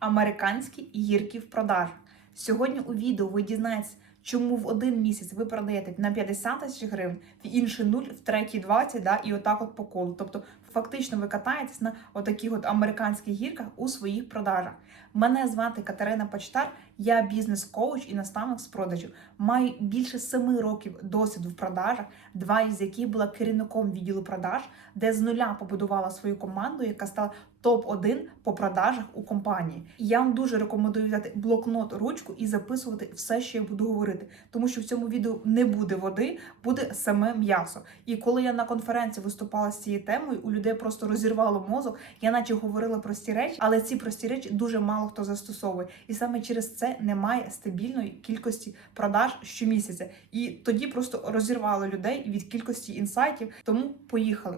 Американські гірки в продажах. Сьогодні у відео ви дізнаєтесь, чому в один місяць ви продаєте на 50 тисяч гривень, в інший 0, в третій 20, да, і отак от по колу. Тобто, фактично, ви катаєтесь на отаких от американських гірках у своїх продажах. Мене звати Катерина Почтар, я бізнес-коуч і наставник з продажів. Маю більше семи років досвіду в продажах, два із яких була керівником відділу продаж, де з нуля побудувала свою команду, яка стала топ-1 по продажах у компанії. І я вам дуже рекомендую взяти блокнот, ручку і записувати все, що я буду говорити, тому що в цьому відео не буде води, буде саме м'ясо. І коли я на конференції виступала з цією темою, у людей просто розірвало мозок. Я наче говорила прості речі, але ці прості речі дуже мало хто застосовує. І саме через це немає стабільної кількості продаж щомісяця. І тоді просто розірвало людей від кількості інсайтів. Тому поїхали.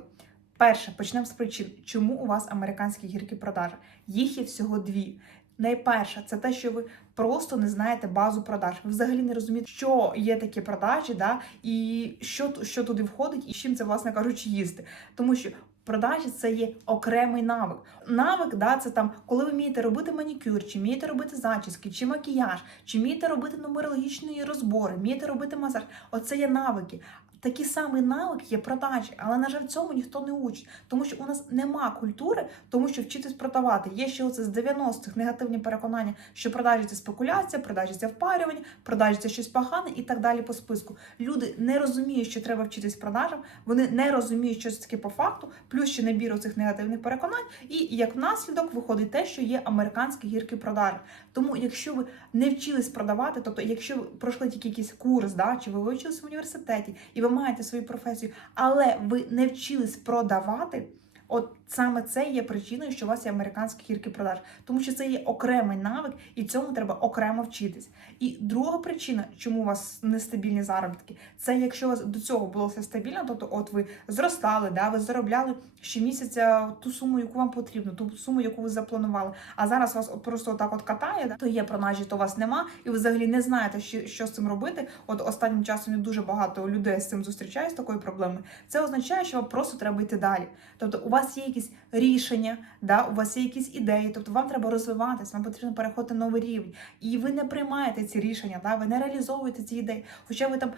Перше, почнемо з причин, чому у вас американські гірки продажі. Їх є всього дві. Найперше, це те, що ви просто не знаєте базу продаж. Ви взагалі не розумієте, що є такі продажі, да, і що, що туди входить, і чим це, власне кажучи, їсти. Тому що продажі це є окремий навик. Навик, да, це там, коли ви вмієте робити манікюр, чи вмієте робити зачіски, чи макіяж, чи вмієте робити нумерологічні розбори, вмієте робити масаж. Оце є навики. Такий самий навик є продажі, але на жаль, цьому ніхто не учить, тому що у нас нема культури, тому що вчитись продавати. Є ще оце з 90-х негативні переконання, що продажі це спекуляція, продажі це впарювання, продажі це щось погане і так далі по списку. Люди не розуміють, що треба вчитись продажам, вони не розуміють, що це таке по факту, плюс ще набір цих негативних переконань, і як наслідок виходить те, що є американські гірки продажі. Тому, якщо ви не вчились продавати, тобто, якщо ви пройшли тільки якийсь курс, да, чи ви вивчились в університеті, і ви маєте свою професію, але ви не вчились продавати. От саме це є причиною, що у вас є американські гірки продаж, тому що це є окремий навик, і цьому треба окремо вчитись. І друга причина, чому у вас нестабільні заробітки, це якщо у вас до цього було все стабільно, тобто, от ви зростали, да, ви заробляли щомісяця ту суму, яку вам потрібно, ту суму, яку ви запланували. А зараз вас просто так от катає, да, то є продажі, то вас нема, і ви взагалі не знаєте, що, з цим робити. От останнім часом дуже багато людей з цим зустрічаю з такою проблемою. Це означає, що вам просто треба йти далі. Тобто, у вас є якісь рішення, да, у вас є якісь ідеї, тобто вам треба розвиватись, вам потрібно переходити на новий рівень. І ви не приймаєте ці рішення, да, ви не реалізовуєте ці ідеї. Хоча ви там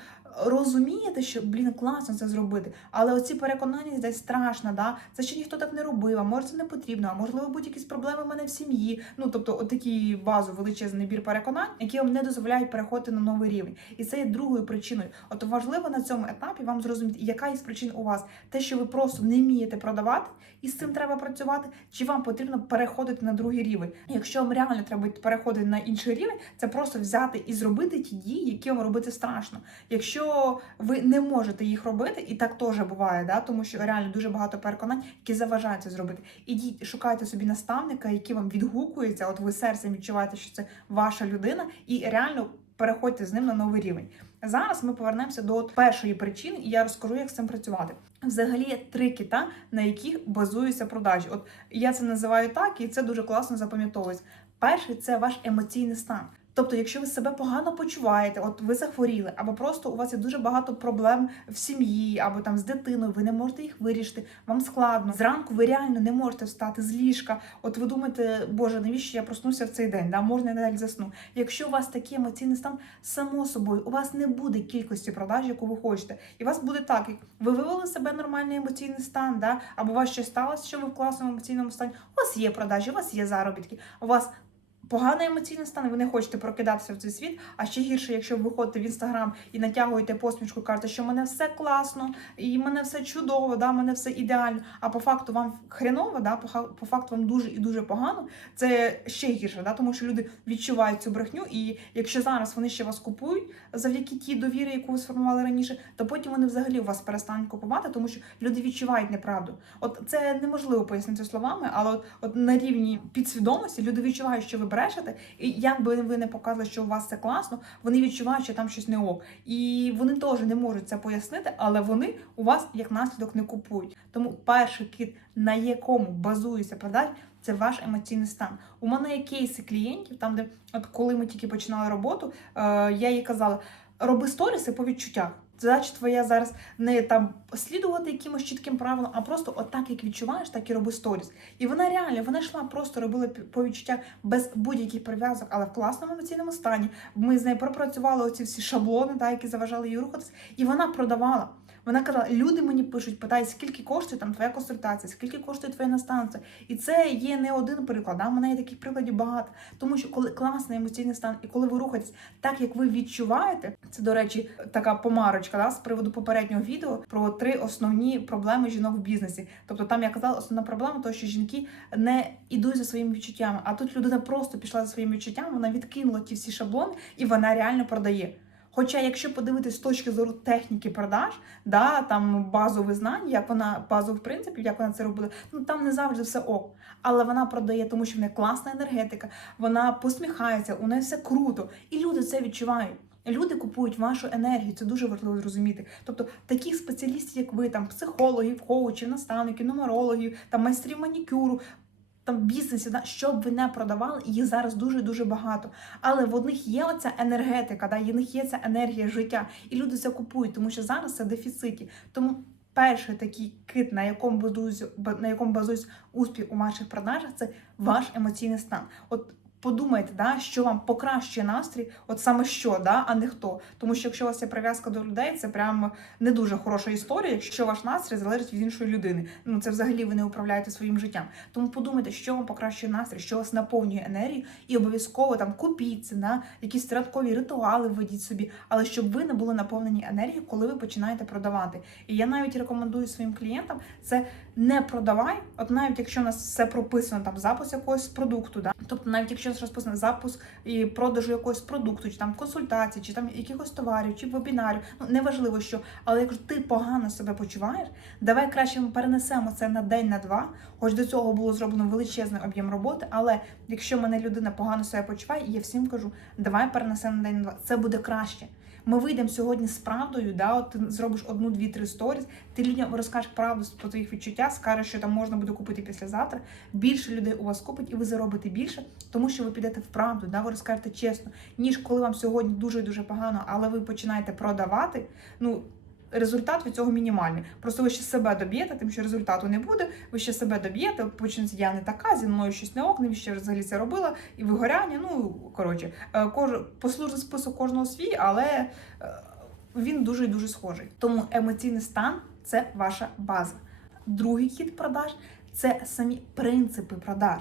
розумієте, що блін, класно це зробити, але оці переконання десь страшно, да, це ще ніхто так не робив, а може це не потрібно, а можливо будуть якісь проблеми в мене в сім'ї. Ну тобто, отакий базу величезний набір переконань, які вам не дозволяють переходити на новий рівень. І це є другою причиною. От важливо на цьому етапі вам зрозуміти, яка із причин у вас те, що ви просто не вмієте продавати, і з цим треба працювати, чи вам потрібно переходити на другий рівень. Якщо вам реально треба переходити на інший рівень, це просто взяти і зробити ті дії, які вам робити страшно. Якщо ви не можете їх робити, і так теж буває, да, тому що реально дуже багато переконань, які заважають це зробити. Ідіть, шукайте собі наставника, який вам відгукується. От ви серцем відчуваєте, що це ваша людина, і реально переходьте з ним на новий рівень. Зараз ми повернемося до першої причини, і я розкажу, як з цим працювати. Взагалі є три кита, на яких базуються продажі. От я це називаю так, і це дуже класно запам'ятовується. Перший це ваш емоційний стан. Тобто, якщо ви себе погано почуваєте, от ви захворіли, або просто у вас є дуже багато проблем в сім'ї, або там з дитиною, ви не можете їх вирішити, вам складно. Зранку ви реально не можете встати з ліжка. От ви думаєте, Боже, навіщо я проснувся в цей день? Да, можна я далі засну. Якщо у вас такий емоційний стан, само собою, у вас не буде кількості продаж, яку ви хочете. І у вас буде так, як ви вивели себе нормальний емоційний стан, да, або у вас щось сталося, що ви в класному емоційному стані. У вас є продажі, у вас є заробітки, у вас Поганий емоційний стан, ви не хочете прокидатися в цей світ, а ще гірше, якщо ви виходите в інстаграм і натягуєте посмішку, кажете, що мене все класно, і мене все чудово, да, мене все ідеально. А по факту вам хреново, да, по, факту вам дуже і дуже погано. Це ще гірше, да, тому що люди відчувають цю брехню, і якщо зараз вони ще вас купують завдяки тій довірі, яку ви сформували раніше, то потім вони взагалі вас перестануть купувати, тому що люди відчувають неправду. От це неможливо пояснити словами, але от, от на рівні підсвідомості люди відчувають, що ви брешете, і як би ви не показали, що у вас це класно, вони відчувають, що там щось не ок. І вони теж не можуть це пояснити, але вони у вас як наслідок не купують. Тому перший кіт, на якому базується продаж, це ваш емоційний стан. У мене є кейси клієнтів, там де от коли ми тільки починали роботу, е, я їй казала. Роби сторіси по відчуттях. Задача твоя зараз не там слідувати якимось чітким правилам, а просто отак, як відчуваєш, так і роби сторіс. І вона реально, вона йшла, просто робила по відчуттях без будь-яких прив'язок, але в класному емоційному стані. Ми з нею пропрацювали оці всі шаблони, та, які заважали їй рухатись, і вона продавала. Вона казала, люди мені пишуть, питають, скільки коштує там твоя консультація, скільки коштує твоя наставниця. І це є не один приклад. Да? У мене є таких прикладів багато. Тому що коли класний емоційний стан, і коли ви рухаєтесь так, як ви відчуваєте, це, до речі, така помарочка да, з приводу попереднього відео про три основні проблеми жінок в бізнесі. Тобто там я казала, основна проблема, то що жінки не ідуть за своїми відчуттями. А тут людина просто пішла за своїми відчуттями, вона відкинула ті всі шаблони і вона реально продає. Хоча, якщо подивитись з точки зору техніки продаж, да, там базових знань, як вона базових принципів, як вона це робила, ну там не завжди все ок. Але вона продає, тому що в неї класна енергетика, вона посміхається, у неї все круто, і люди це відчувають. Люди купують вашу енергію, це дуже важливо зрозуміти. Тобто таких спеціалістів, як ви, там психологів, коучів, наставників, нумерологів, там майстрів манікюру, там бізнесів, да, що ви не продавали, їх зараз дуже дуже багато. Але в одних є оця енергетика, да, в них є ця енергія життя, і люди це купують, тому що зараз це в дефіциті. Тому перший такий кит, на якому базується, на якому базується успіх у ваших продажах, це ваш емоційний стан. От подумайте, да, що вам покращує настрій, от саме що, да, а не хто. Тому що якщо у вас є прив'язка до людей, це прям не дуже хороша історія, якщо ваш настрій залежить від іншої людини. Ну це взагалі ви не управляєте своїм життям. Тому подумайте, що вам покращує настрій, що вас наповнює енергією, і обов'язково там купіть на якісь святкові ритуали введіть собі, але щоб ви не були наповнені енергією, коли ви починаєте продавати. І я навіть рекомендую своїм клієнтам це не продавай, от навіть якщо у нас все прописано там запуск якогось продукту, да, тобто навіть якщо нас розписано запуск і продажу якогось продукту, чи там консультації, чи там якихось товарів, чи вебінарів, ну неважливо що, але якщо ти погано себе почуваєш, давай краще ми перенесемо це на день, на два. Хоч до цього було зроблено величезний об'єм роботи, але якщо мене людина погано себе почуває, я всім кажу, давай перенесемо на день на два. Це буде краще. Ми вийдемо сьогодні з правдою, да, от ти зробиш одну, дві, три сторіс, ти людям розкажеш правду про твоїх відчуття, скажеш, що там можна буде купити післязавтра. Більше людей у вас купить, і ви заробите більше, тому що ви підете в правду, да, ви розкажете чесно, ніж коли вам сьогодні дуже дуже погано, але ви починаєте продавати. Ну результат від цього мінімальний. Просто ви ще себе доб'єте, тим що результату не буде. Ви ще себе доб'єте, почнеться я не така, зі мною щось не ок, я взагалі це робила, і вигоряння. Ну коротше, е, кож... послужний список кожного свій, але е, він дуже і дуже схожий. Тому емоційний стан це ваша база. Другий хід продаж це самі принципи продаж.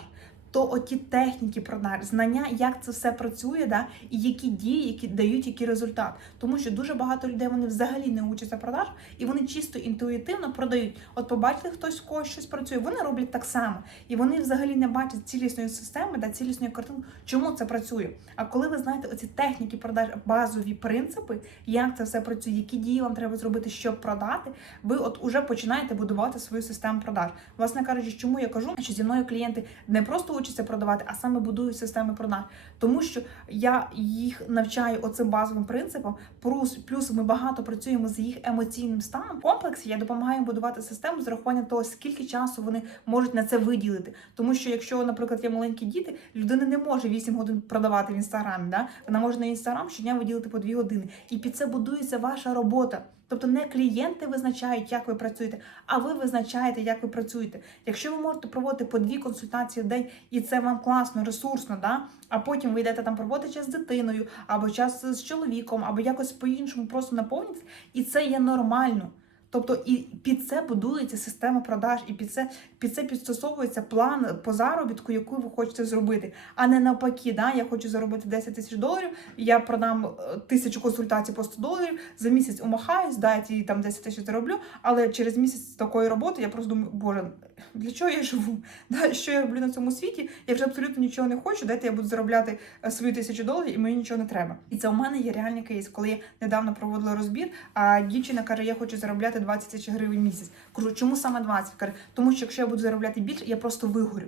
То оті техніки продаж, знання, як це все працює, да, і які дії, які дають який результат. Тому що дуже багато людей вони взагалі не учаться продаж, і вони чисто інтуїтивно продають. От побачили, хтось в когось щось працює, вони роблять так само. І вони взагалі не бачать цілісної системи, да, цілісної картинки, чому це працює. А коли ви знаєте оці техніки продаж, базові принципи, як це все працює, які дії вам треба зробити, щоб продати, ви от уже починаєте будувати свою систему продаж. Власне кажучи, чому я кажу, що зі мною клієнти не просто учаться продавати, а саме будують системи продаж. Тому що я їх навчаю оцим базовим принципам. Плюс, плюс ми багато працюємо з їх емоційним станом. В комплексі я допомагаю будувати систему з рахуванням того, скільки часу вони можуть на це виділити. Тому що якщо, наприклад, є маленькі діти, людина не може 8 годин продавати в інстаграмі. Да? Вона може на інстаграм щодня виділити по 2 години. І під це будується ваша робота. Тобто не клієнти визначають, як ви працюєте, а ви визначаєте, як ви працюєте. Якщо ви можете проводити по дві консультації в день, і це вам класно, ресурсно, да? а потім ви йдете там проводити час з дитиною, або час з чоловіком, або якось по-іншому просто наповнитися, і це є нормально. Тобто і під це будується система продаж, і під це під це підстосовується план по заробітку, яку ви хочете зробити. А не навпаки, да, я хочу заробити 10 тисяч доларів, я продам е, тисячу консультацій по 100 доларів, за місяць умахаюсь, да, я там 10 тисяч зароблю, але через місяць такої роботи я просто думаю, боже, для чого я живу? Да, що я роблю на цьому світі? Я вже абсолютно нічого не хочу. Дайте я буду заробляти е, свою тисячу доларів, і мені нічого не треба. І це у мене є реальний кейс, коли я недавно проводила розбір, а дівчина каже, я хочу заробляти 20 тисяч гривень в місяць. Кажу, чому саме 20? Каже, тому що якщо я буду заробляти більше, я просто вигорю.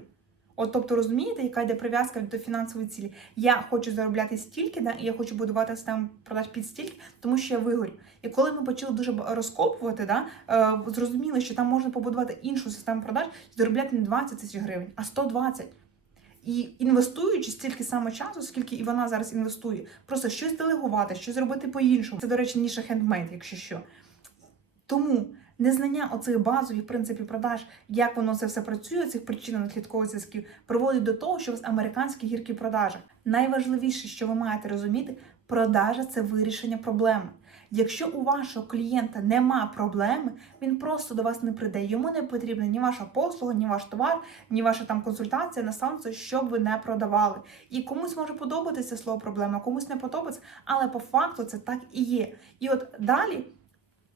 От, тобто, розумієте, яка йде прив'язка до фінансової цілі? Я хочу заробляти стільки, да, і я хочу будувати систему продаж під стільки, тому що я вигорю. І коли ми почали дуже розкопувати, да, е, зрозуміли, що там можна побудувати іншу систему продаж заробляти не 20 тисяч гривень, а 120. І інвестуючи стільки саме часу, скільки і вона зараз інвестує, просто щось делегувати, щось зробити по-іншому. Це, до речі, ніша хендмейд, якщо що. Тому незнання оцих базових принципів продаж, як воно це все працює, цих причинно-наслідкових зв'язків, приводить до того, що у вас американські гіркі продажі. Найважливіше, що ви маєте розуміти, продажа це вирішення проблеми. Якщо у вашого клієнта нема проблеми, він просто до вас не прийде. Йому не потрібна ні ваша послуга, ні ваш товар, ні ваша там консультація на станцію, щоб ви не продавали. І комусь може подобатися слово проблема, комусь не подобається, але по факту це так і є. І от далі,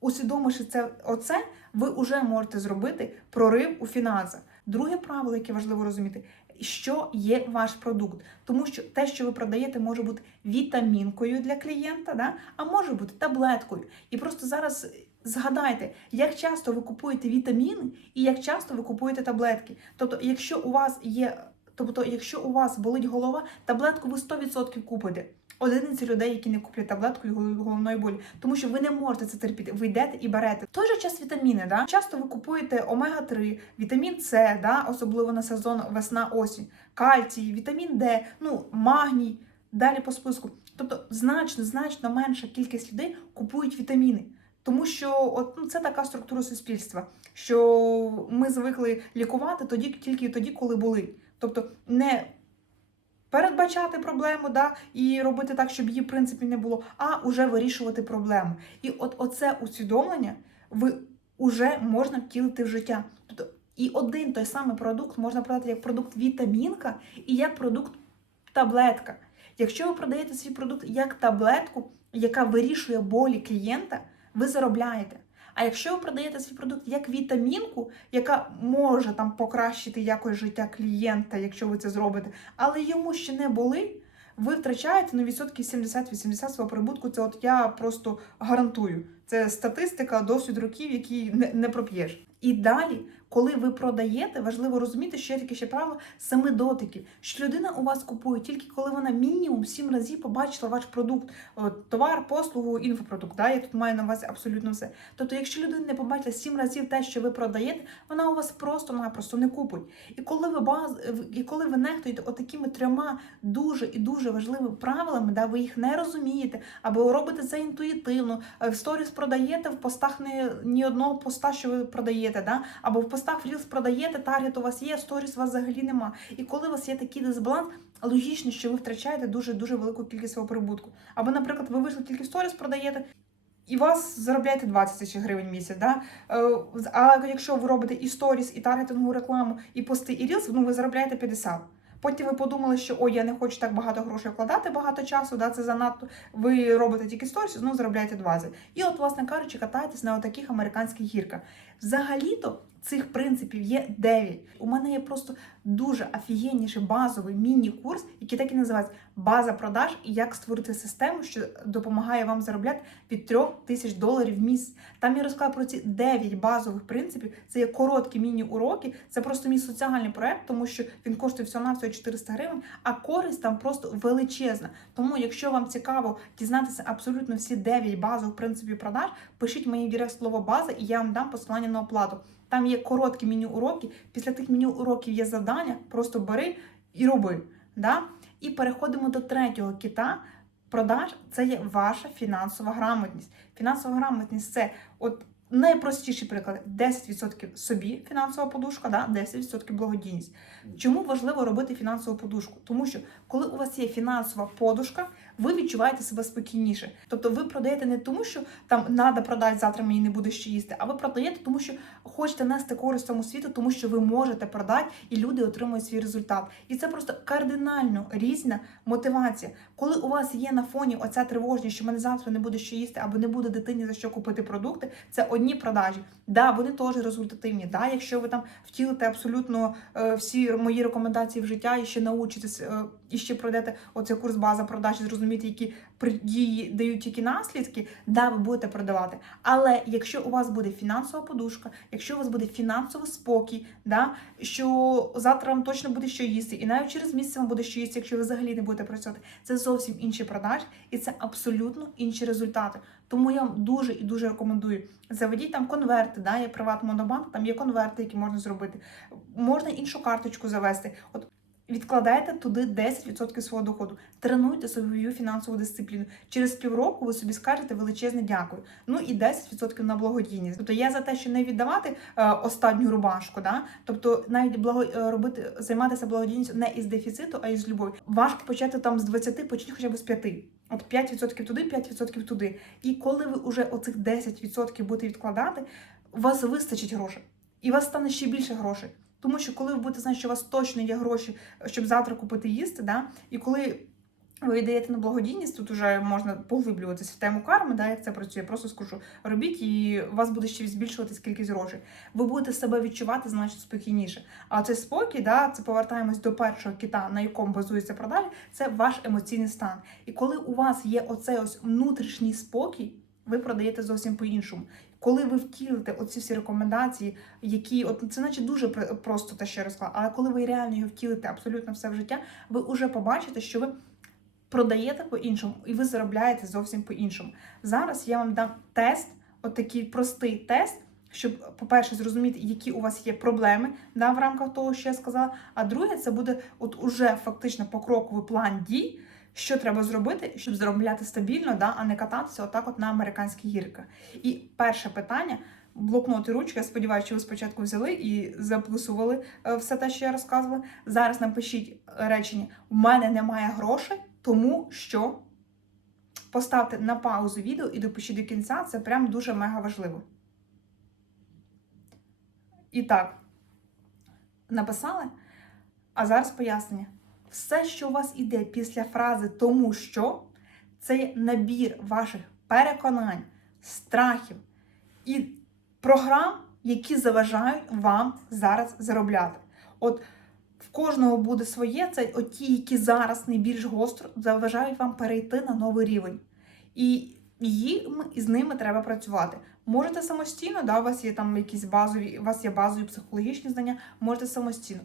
усвідомивши це, оце, ви вже можете зробити прорив у фінансах. Друге правило, яке важливо розуміти, що є ваш продукт, тому що те, що ви продаєте, може бути вітамінкою для клієнта, да? а може бути таблеткою. І просто зараз згадайте, як часто ви купуєте вітаміни і як часто ви купуєте таблетки. Тобто, якщо у вас є, тобто, якщо у вас болить голова, таблетку ви 100% купите. Одиниці людей, які не куплять таблетку від головної болі, тому що ви не можете це терпіти. Ви йдете і берете. В той же час вітаміни. Да? Часто ви купуєте омега-3, вітамін С, да? особливо на сезон весна-осінь, кальцій, вітамін Д, ну магній, далі по списку. Тобто значно, значно менша кількість людей купують вітаміни. Тому що от, ну, це така структура суспільства, що ми звикли лікувати тоді, тільки тоді, коли були. Тобто не передбачати проблему, да, і робити так, щоб її в принципі не було, а уже вирішувати проблему. І от оце усвідомлення ви вже можна втілити в життя. Тобто і один той самий продукт можна продати як продукт вітамінка і як продукт таблетка. Якщо ви продаєте свій продукт як таблетку, яка вирішує болі клієнта, ви заробляєте. А якщо ви продаєте свій продукт як вітамінку, яка може там покращити якось життя клієнта, якщо ви це зробите, але йому ще не були, ви втрачаєте ну, відсотків 70-80 свого прибутку. Це от я просто гарантую. Це статистика, досвід років, які не, не проп'єш. І далі, коли ви продаєте, важливо розуміти, що є таке ще правило семи дотиків. Що людина у вас купує тільки коли вона мінімум сім разів побачила ваш продукт, товар, послугу, інфопродукт. Да? Я тут маю на увазі абсолютно все. Тобто, якщо людина не побачила сім разів те, що ви продаєте, вона у вас просто-напросто не купить. І коли ви баз... і коли ви нехтуєте отакими трьома дуже і дуже важливими правилами, да, ви їх не розумієте, або робите це інтуїтивно, в сторіс продаєте, в постах не ні одного поста, що ви продаєте, да? або в постах Reels продаєте, таргет у вас є, сторіс у вас взагалі нема. І коли у вас є такий дисбаланс, логічно, що ви втрачаєте дуже дуже велику кількість свого прибутку. Або, наприклад, ви вийшли тільки в сторіс, продаєте. І вас заробляєте 20 тисяч гривень в місяць. Да? Е, А якщо ви робите і сторіс, і таргетингову рекламу, і пости, і рілс, ну ви заробляєте 50. Потім ви подумали, що ой, я не хочу так багато грошей вкладати, багато часу, да, це занадто. Ви робите тільки сторіс, знову заробляєте 20. І от, власне кажучи, катаєтесь на таких американських гірках. Взагалі-то цих принципів є 9. У мене є просто дуже офігенніший базовий міні-курс, який так і називається база продаж і як створити систему, що допомагає вам заробляти від 3 тисяч доларів в місяць. Там я розказала про ці 9 базових принципів. Це є короткі міні-уроки. Це просто мій соціальний проект, тому що він коштує всього на всього 400 гривень, а користь там просто величезна. Тому, якщо вам цікаво дізнатися абсолютно всі 9 базових принципів продаж, пишіть мені в директ слово база, і я вам дам посилання на оплату. Там є короткі міні-уроки. Після тих міні-уроків є завдання, просто бери і роби. Да? І переходимо до третього кита. Продаж це є ваша фінансова грамотність. Фінансова грамотність це от найпростіший приклад: 10% собі фінансова подушка, да? 10% благодійність. Чому важливо робити фінансову подушку? Тому що коли у вас є фінансова подушка, ви відчуваєте себе спокійніше. Тобто ви продаєте не тому, що там треба продати, завтра мені не буде що їсти, а ви продаєте, тому що хочете нести користь цьому світу, тому що ви можете продати і люди отримують свій результат. І це просто кардинально різна мотивація. Коли у вас є на фоні оця тривожність, що мене завтра не буде що їсти, або не буде дитині за що купити продукти, це одні продажі. Да, вони теж результативні. Да, якщо ви там втілите абсолютно е, всі мої рекомендації в життя і ще научитесь, е, і ще пройдете оцей курс база продаж, і зрозумієте, які дії дають які наслідки, да, ви будете продавати. Але якщо у вас буде фінансова подушка, якщо у вас буде фінансовий спокій, да, що завтра вам точно буде що їсти, і навіть через місяць вам буде що їсти, якщо ви взагалі не будете працювати, це зовсім інші продажі, і це абсолютно інші результати. Тому я вам дуже і дуже рекомендую. Заведіть там конверти, да, є приват монобанк, там є конверти, які можна зробити. Можна іншу карточку завести. От Відкладайте туди 10% свого доходу, тренуйте свою фінансову дисципліну. Через півроку ви собі скажете величезне дякую. Ну і 10% на благодійність. Тобто я за те, що не віддавати е, останню рубашку, да? тобто навіть благо е, робити займатися благодійністю не із дефіциту, а із любові. Важко почати там з 20, почніть хоча б з 5. От 5% туди, 5% туди. І коли ви вже оцих 10% будете відкладати, у вас вистачить грошей. І у вас стане ще більше грошей. Тому що коли ви будете знати, що у вас точно є гроші, щоб завтра купити їсти, да? і коли ви йдете на благодійність, тут вже можна поглиблюватися в тему карми, да, як це працює. Просто скажу, робіть, і у вас буде ще збільшуватись кількість грошей. Ви будете себе відчувати значно спокійніше. А цей спокій, да, це повертаємось до першого кита, на якому базується продажі, це ваш емоційний стан. І коли у вас є оцей ось внутрішній спокій, ви продаєте зовсім по-іншому. Коли ви втілите оці всі рекомендації, які от це наче дуже просто те, що я розказала, але коли ви реально його втілите абсолютно все в життя, ви вже побачите, що ви продаєте по-іншому і ви заробляєте зовсім по-іншому. Зараз я вам дам тест, от такий простий тест, щоб, по-перше, зрозуміти, які у вас є проблеми да, в рамках того, що я сказала. А друге, це буде от уже фактично покроковий план дій, що треба зробити, щоб заробляти стабільно, да, а не кататися отак от на американських гірках. І перше питання. Блокнот і ручка, я сподіваюся, що ви спочатку взяли і заплюсували е, все те, що я розказувала. Зараз напишіть речення: у мене немає грошей, тому що поставте на паузу відео і допишіть до кінця. Це прям дуже мега важливо. І так, написали? А зараз пояснення. Все, що у вас іде після фрази тому що, це набір ваших переконань, страхів і програм, які заважають вам зараз заробляти. От в кожного буде своє, це ті, які зараз найбільш гостро заважають вам перейти на новий рівень. І їм з ними треба працювати. Можете самостійно, да, у вас є там якісь базові, у вас є базові психологічні знання, можете самостійно.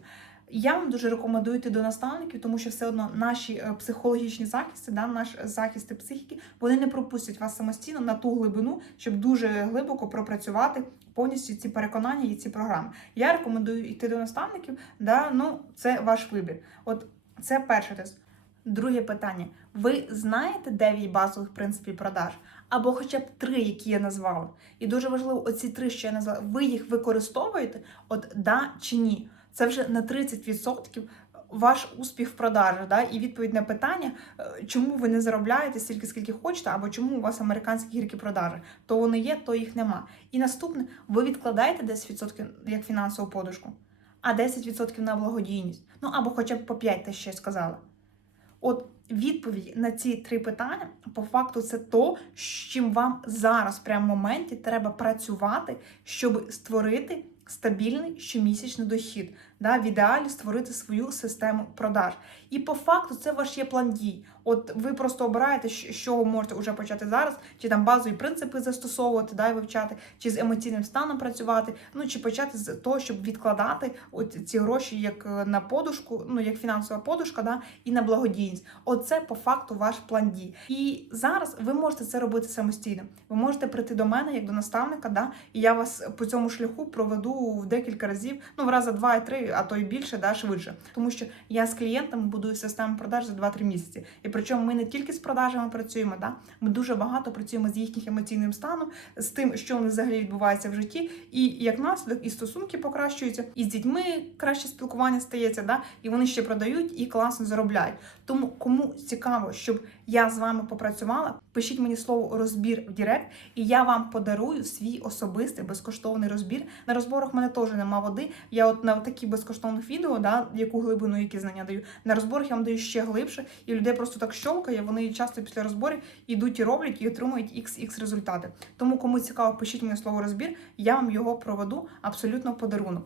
Я вам дуже рекомендую йти до наставників, тому що все одно наші е, психологічні захисти, да, наш захисти психіки, вони не пропустять вас самостійно на ту глибину, щоб дуже глибоко пропрацювати повністю ці переконання і ці програми. Я рекомендую йти до наставників, да, ну це ваш вибір. От це перший тест. Друге питання: ви знаєте 9 базових принципів продаж? Або хоча б три, які я назвала. І дуже важливо, оці три, що я назвала, ви їх використовуєте, от да чи ні. Це вже на 30% ваш успіх в продажах. Да? І відповідь на питання, е, чому ви не заробляєте стільки, скільки хочете, або чому у вас американські гіркі продажі. То вони є, то їх нема. І наступне, ви відкладаєте 10% як фінансову подушку, а 10% на благодійність. Ну або хоча б по 5, те, що я сказала. От відповідь на ці три питання, по факту, це то, з чим вам зараз, прямо в моменті, треба працювати, щоб створити стабільний щомісячний дохід. Да, в ідеалі створити свою систему продаж. І по факту це ваш є план дій. От ви просто обираєте, з чого можете вже почати зараз, чи там базові принципи застосовувати, да, і вивчати, чи з емоційним станом працювати, ну чи почати з того, щоб відкладати от ці гроші як е, на подушку, ну як фінансова подушка, да, і на благодійність. Оце по факту ваш план дій. І зараз ви можете це робити самостійно. Ви можете прийти до мене як до наставника, да, і я вас по цьому шляху проведу в декілька разів, ну в рази два і три, а то й більше, да, швидше. Тому що я з клієнтами будую систему продаж за 2-3 місяці. І причому ми не тільки з продажами працюємо, да, ми дуже багато працюємо з їхнім емоційним станом, з тим, що у них взагалі відбувається в житті, і як наслідок і стосунки покращуються, і з дітьми краще спілкування стається, да, і вони ще продають і класно заробляють. Тому кому цікаво, щоб я з вами попрацювала, пишіть мені слово розбір в Директ, і я вам подарую свій особистий безкоштовний розбір. На розборах в мене теж нема води. Я от на таких безкоштовних відео, да, яку глибину, які знання даю. На розборах я вам даю ще глибше, і людей просто так щолкає. Вони часто після розборів ідуть і роблять і отримують XX результати. Тому кому цікаво, пишіть мені слово розбір, я вам його проведу абсолютно в подарунок.